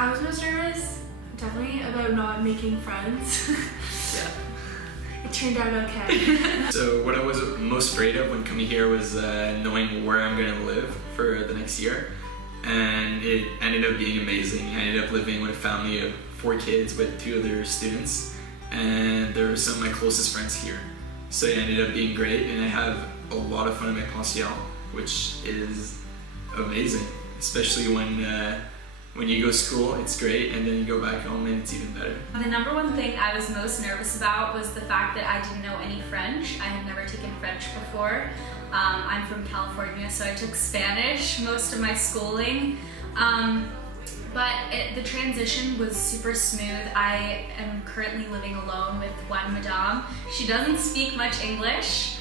I was most nervous, definitely, about not making friends. Yeah. It turned out okay. So what I was most afraid of when coming here was knowing where I'm going to live for the next year. And it ended up being amazing. I ended up living with a family of 4 kids with 2 other students. And they're some of my closest friends here. So it ended up being great, and I have a lot of fun at my pension, which is amazing. Especially when you go to school, it's great, and then you go back home and it's even better. The number one thing I was most nervous about was the fact that I didn't know any French. I had never taken French before. I'm from California, so I took Spanish most of my schooling. But the transition was super smooth. I am currently living alone with one madame. She doesn't speak much English,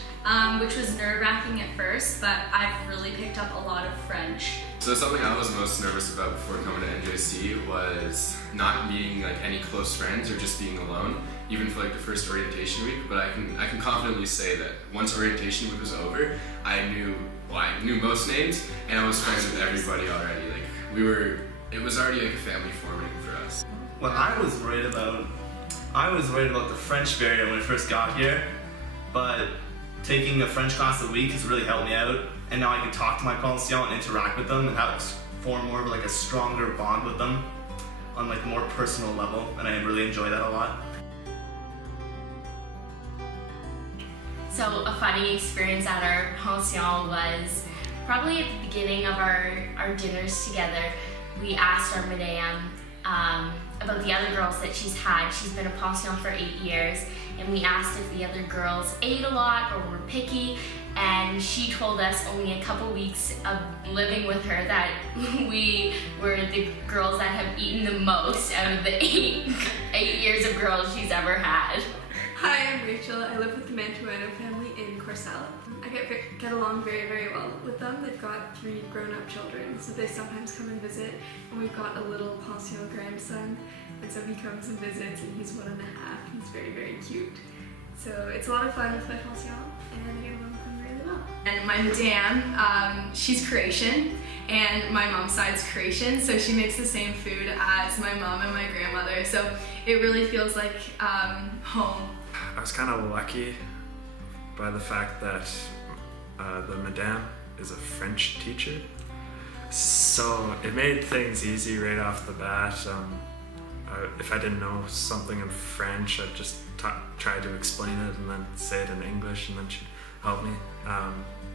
which was nerve-wracking at first, but I've really picked up a lot of French. So something I was most nervous about before coming to NJC was not meeting like any close friends or just being alone, even for like the first orientation week. But I can confidently say that once orientation week was over, I knew most names, and I was friends with everybody already. Like it was already like a family forming for us. What I was worried about the French barrier when I first got here, but taking a French class a week has really helped me out, and now I can talk to my pension and interact with them and form more of like a stronger bond with them on like a more personal level, and I really enjoy that a lot. So a funny experience at our pension was probably at the beginning of our dinners together. We asked our madame about the other girls that she's had. She's been a pension for 8 years, and we asked if the other girls ate a lot or were picky, and she told us only a couple weeks of living with her that we were the girls that have eaten the most out of the eight years of girls she's ever had. Hi, I'm Rachel. I live with the Mantuano family in Corsell. I get along very, very well with them. They've got 3 grown-up children, so they sometimes come and visit. And we've got a little pension grandson, and so he comes and visits, and he's 1.5. He's very, very cute. So it's a lot of fun with my pension, and I get along with them really well. And my madame, she's Croatian, and my mom's side's Croatian, so she makes the same food as my mom and my grandmother. So it really feels like home. I was kind of lucky by the fact that the madame is a French teacher, so it made things easy right off the bat. If I didn't know something in French, I'd just try to explain it and then say it in English, and then she'd help me,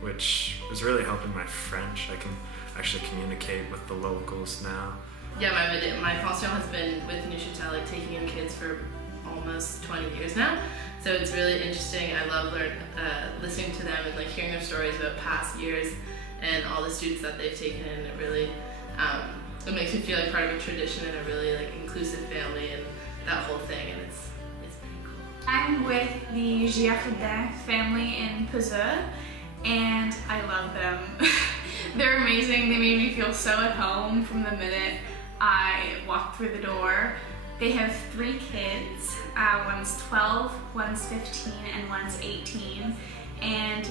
which was really helping my French. I can actually communicate with the locals now. Yeah, my pension has been with Neuchâtel, like taking in kids for almost 20 years now. So it's really interesting. I love listening to them and like hearing their stories about past years and all the students that they've taken in. It really it makes me feel like part of a tradition and a really like inclusive family and that whole thing, and it's pretty cool. I'm with the Giafredin family in Peseux, and I love them. They're amazing. They made me feel so at home from the minute I walked through the door. They have 3 kids. One's 12, one's 15, and one's 18. And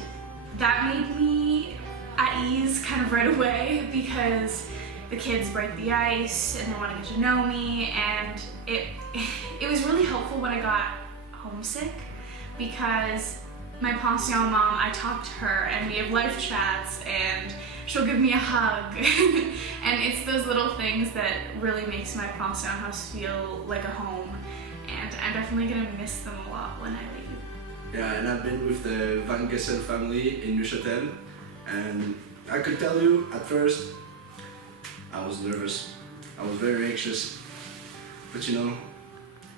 that made me at ease kind of right away, because the kids break the ice and they want to get to know me, and it was really helpful when I got homesick, because my pension mom, I talk to her and we have life chats and she'll give me a hug. And it's those little things that really makes my pension house feel like a home, and I'm definitely gonna miss them a lot when I leave. Yeah, and I've been with the Van Gessel family in Neuchâtel, and I could tell you at first I was nervous, I was very anxious, but you know,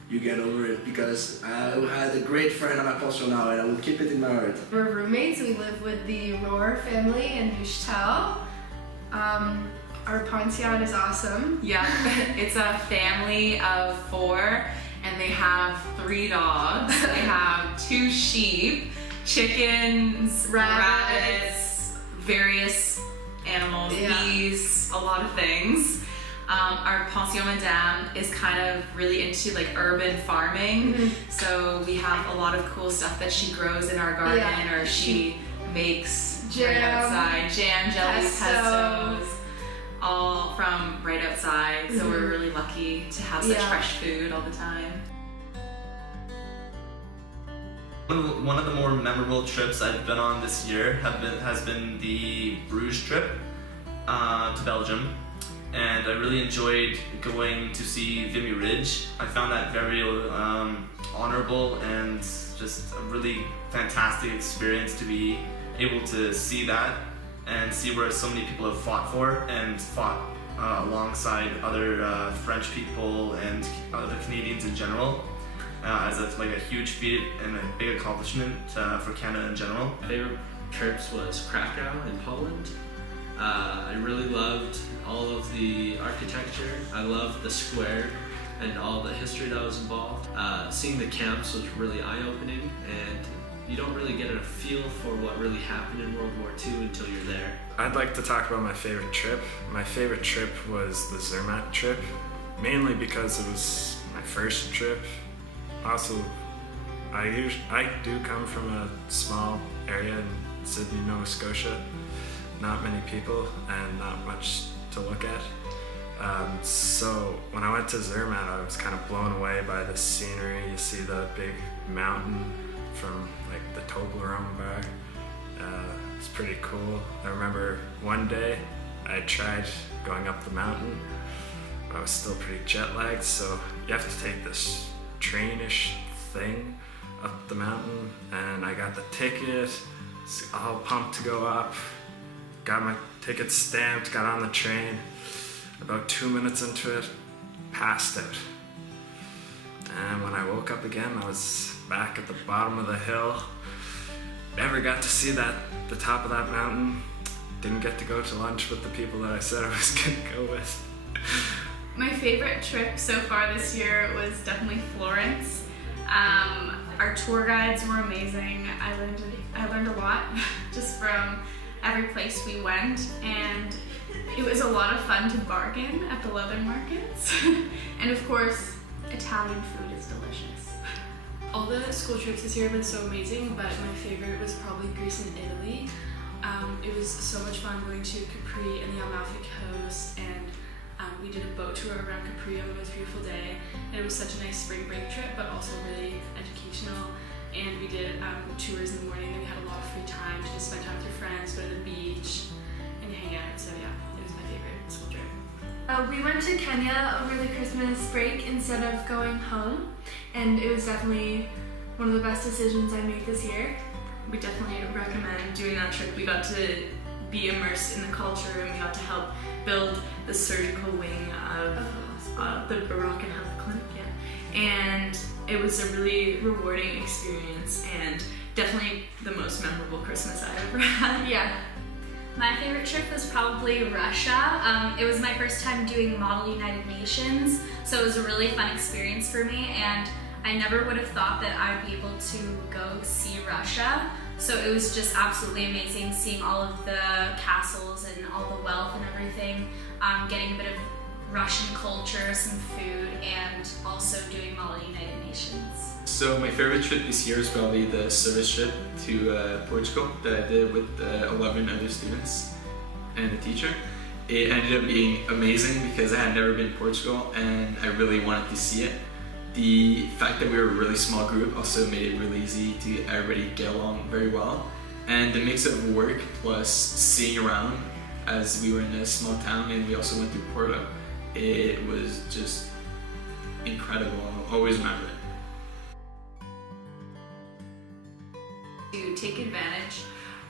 you get over it, because I had a great friend on my pension now, and I will keep it in my heart. We're roommates. We live with the Rohr family in Neuchâtel. Our pension is awesome. Yeah, it's a family of 4, and they have 3 dogs. They have 2 sheep, chickens, rabbits, various animals, bees, a lot of things. Our pension madame is kind of really into like urban farming, so we have a lot of cool stuff that she grows in our garden, or she makes right outside, jam, jellies, pestos, all from right outside, so we're really lucky to have such fresh food all the time. One of the more memorable trips I've been on this year has been the Bruges trip to Belgium, and I really enjoyed going to see Vimy Ridge. I found that very honorable and just a really fantastic experience to be able to see that and see where so many people have fought for and fought alongside other French people and other Canadians in general. As a huge feat and a big accomplishment for Canada in general. My favorite trips was Krakow in Poland. I really loved all of the architecture. I loved the square and all the history that was involved. Seeing the camps was really eye-opening, and you don't really get a feel for what really happened in World War II until you're there. I'd like to talk about my favorite trip. My favorite trip was the Zermatt trip, mainly because it was my first trip. Also, I do come from a small area in Sydney, Nova Scotia. Not many people and not much to look at. So when I went to Zermatt, I was kind of blown away by the scenery. You see the big mountain from the Toblerone bar. It's pretty cool. I remember one day I tried going up the mountain, but I was still pretty jet lagged, so you have to take this trainish thing up the mountain, and I got the ticket, all pumped to go up, got my ticket stamped, got on the train. About 2 minutes into it, passed out. And when I woke up again, I was back at the bottom of the hill. Never got to see the top of that mountain. Didn't get to go to lunch with the people that I said I was gonna go with. My favorite trip so far this year was definitely Florence. Our tour guides were amazing. I learned a lot just from every place we went, and it was a lot of fun to bargain at the leather markets. And of course, Italian food is delicious. All the school trips this year have been so amazing, but my favorite was probably Greece and Italy. It was so much fun going to Capri and the Amalfi Coast, and we did a boat tour around Capri on the most beautiful day, and it was such a nice spring break trip, but also really educational. And we did tours in the morning, and we had a lot of free time to just spend time with your friends, go to the beach, and hang out. So yeah, it was my favorite school trip. We went to Kenya over the Christmas break instead of going home, and it was definitely one of the best decisions I made this year. We definitely recommend doing that trip. We got to be immersed in the culture, and we got to help build the surgical wing of the Moroccan Health Clinic. Yeah, and it was a really rewarding experience, and definitely the most memorable Christmas I ever had. Yeah. My favorite trip was probably Russia. It was my first time doing Model United Nations, so it was a really fun experience for me, and I never would have thought that I'd be able to go see Russia. So it was just absolutely amazing seeing all of the castles and all the wealth and everything, getting a bit of Russian culture, some food, and also doing Model United Nations. So my favorite trip this year is probably the service trip to Portugal that I did with 11 other students and a teacher. It ended up being amazing because I had never been to Portugal and I really wanted to see it. The fact that we were a really small group also made it really easy to everybody get along very well. And the mix of work plus seeing around, as we were in a small town and we also went through Porto, it was just incredible. I'll always remember it. To take advantage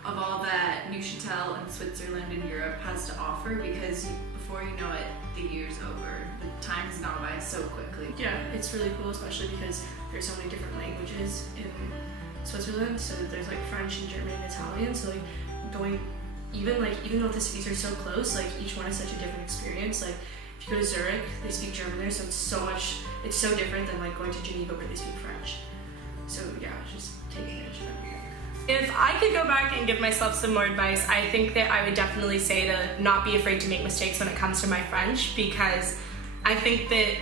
of all that Neuchâtel and Switzerland and Europe has to offer, because before you know it, the year's over. The time has gone by so quickly. Yeah, it's really cool, especially because there's so many different languages in Switzerland. So there's French and German and Italian. So even though the cities are so close, each one is such a different experience. If you go to Zurich, they speak German there, so it's so different than going to Geneva where they speak French. So yeah, just take advantage of that. If I could go back and give myself some more advice, I think that I would definitely say to not be afraid to make mistakes when it comes to my French, because I think that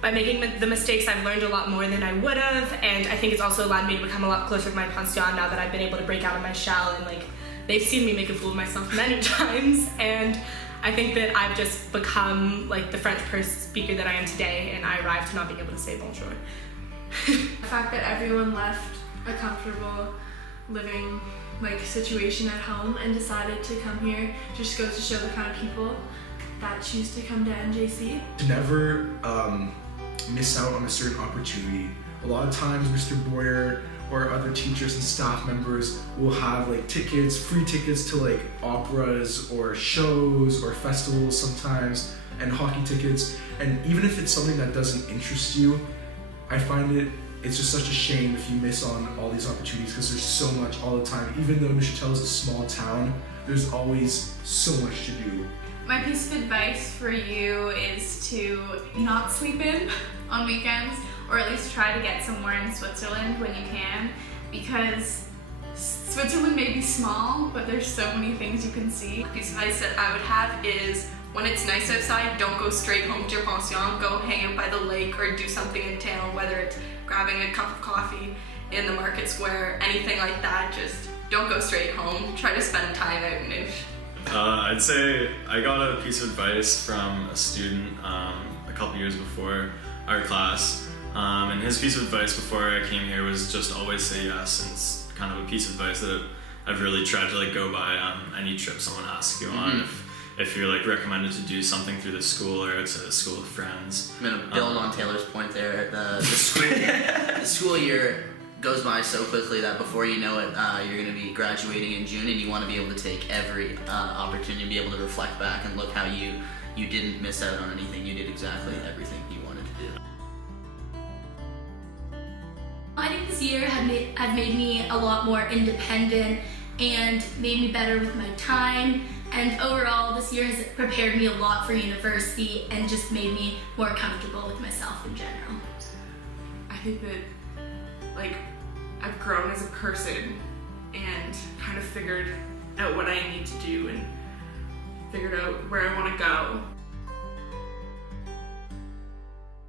by making the mistakes, I've learned a lot more than I would have, and I think it's also allowed me to become a lot closer with my pension now that I've been able to break out of my shell, and they've seen me make a fool of myself many times, and I think that I've just become like the French speaker that I am today, and I arrived to not being able to say bonjour. The fact that everyone left a comfortable living situation at home and decided to come here just goes to show the kind of people that choose to come to NJC. To never miss out on a certain opportunity. A lot of times Mr. Boyer or other teachers and staff members will have tickets, free tickets to operas or shows or festivals sometimes, and hockey tickets. And even if it's something that doesn't interest you, I find it's just such a shame if you miss on all these opportunities, because there's so much all the time. Even though Neuchâtel is a small town, there's always so much to do. My piece of advice for you is to not sleep in on weekends, or at least try to get somewhere in Switzerland when you can, because Switzerland may be small, but there's so many things you can see. The piece of advice that I would have is, when it's nice outside, don't go straight home to your pension. Go hang out by the lake or do something in town, whether it's grabbing a cup of coffee in the market square, anything like that. Just don't go straight home. Try to spend time out in Noosh. I'd say I got a piece of advice from a student a couple years before our class, and his piece of advice before I came here was just always say yes, and it's kind of a piece of advice that I've really tried to go by any trip someone asks you on. If you're recommended to do something through the school or it's a school of friends. I'm gonna build on Taylor's point there. The school year goes by so quickly that before you know it, you're going to be graduating in June, and you want to be able to take every opportunity and be able to reflect back and look how you didn't miss out on anything. You did exactly everything you wanted to do. I think this year have made me a lot more independent and made me better with my time. And overall, this year has prepared me a lot for university and just made me more comfortable with myself in general. I think that I've grown as a person and kind of figured out what I need to do and figured out where I want to go.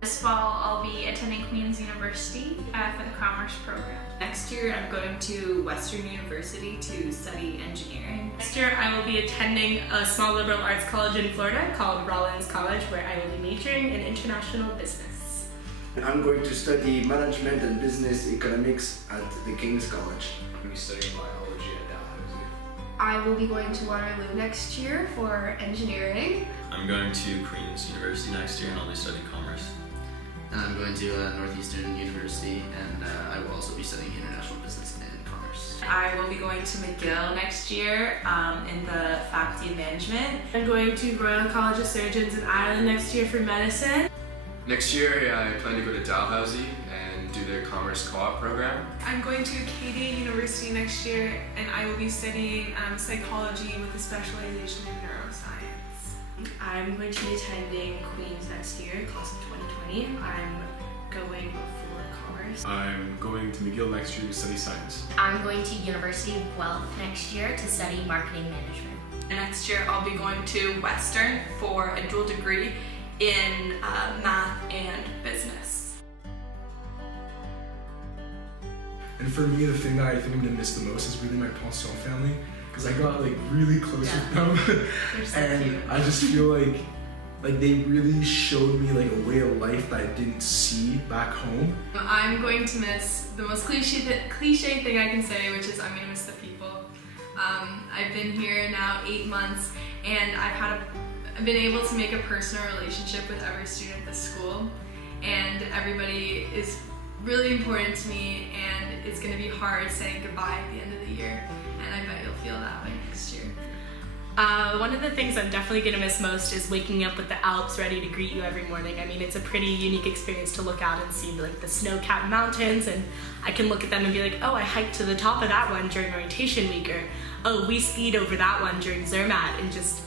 This fall, I'll be attending Queen's University for the Commerce program. Next year, I'm going to Western University to study engineering. Next year, I will be attending a small liberal arts college in Florida called Rollins College, where I will be majoring in international business. I'm going to study management and business economics at the King's College. I'm going to be studying biology at Dalhousie. I will be going to Waterloo next year for engineering. I'm going to Queen's University next year, and I'll be studying commerce. And I'm going to Northeastern University, and I will also be studying international business and commerce. I will be going to McGill next year in the Faculty of Management. I'm going to Royal College of Surgeons in Ireland next year for medicine. Next year, I plan to go to Dalhousie and do their Commerce Co-op program. I'm going to Acadia University next year, and I will be studying psychology with a specialization in neuroscience. I'm going to be attending Queen's next year, class of 2020. I'm going for commerce. I'm going to McGill next year to study science. I'm going to University of Guelph next year to study marketing management. And next year I'll be going to Western for a dual degree in math and business. And for me, the thing that I think I'm gonna miss the most is really my pension family, because I got really close with them, and cute. I just feel like they really showed me a way of life that I didn't see back home. I'm going to miss the most cliche thing I can say, which is I'm going to miss the people. I've been here now 8 months, and I've been able to make a personal relationship with every student at the school, and everybody is really important to me, and it's going to be hard saying goodbye at the end of the year, and I bet you'll feel that way next year. One of the things I'm definitely going to miss most is waking up with the Alps ready to greet you every morning. I mean, it's a pretty unique experience to look out and see the snow-capped mountains, and I can look at them and be like, oh, I hiked to the top of that one during orientation week, or oh, we skied over that one during Zermatt, and just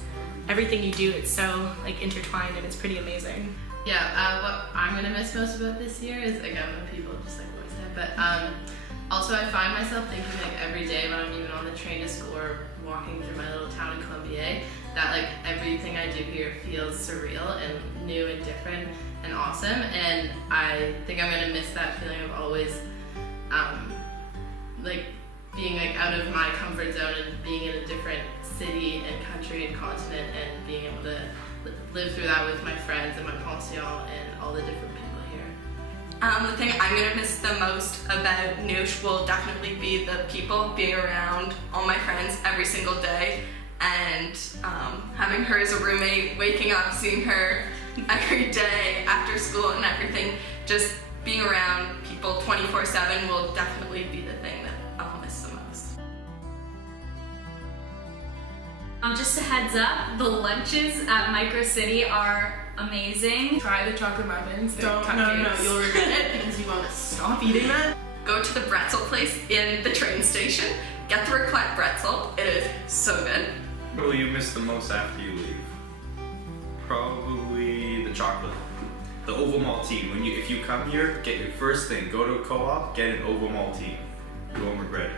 everything you do, it's so intertwined, and it's pretty amazing. Yeah, what I'm gonna miss most about this year is, again, the people, just like what I said, but also I find myself thinking every day when I'm even on the train to school or walking through my little town in Colombier, that everything I do here feels surreal and new and different and awesome, and I think I'm gonna miss that feeling of always being like out of my comfort zone and being in a different city and country and continent and being able to live through that with my friends and my pension and all the different people here. The thing I'm gonna miss the most about Noosh will definitely be the people, being around all my friends every single day, and having her as a roommate, waking up, seeing her every day after school and everything. Just being around people 24/7 will definitely be the thing that I'll miss the most. Just a heads up, the lunches at Micro City are amazing. Try the chocolate muffins. No, You'll regret it because you won't stop eating that. Go to the pretzel place in the train station. Get the raclette pretzel. It is so good. What will you miss the most after you leave? Probably the chocolate. The Oval Maltine. If you come here, get your first thing. Go to a co-op, get an Oval Maltine. You won't regret it.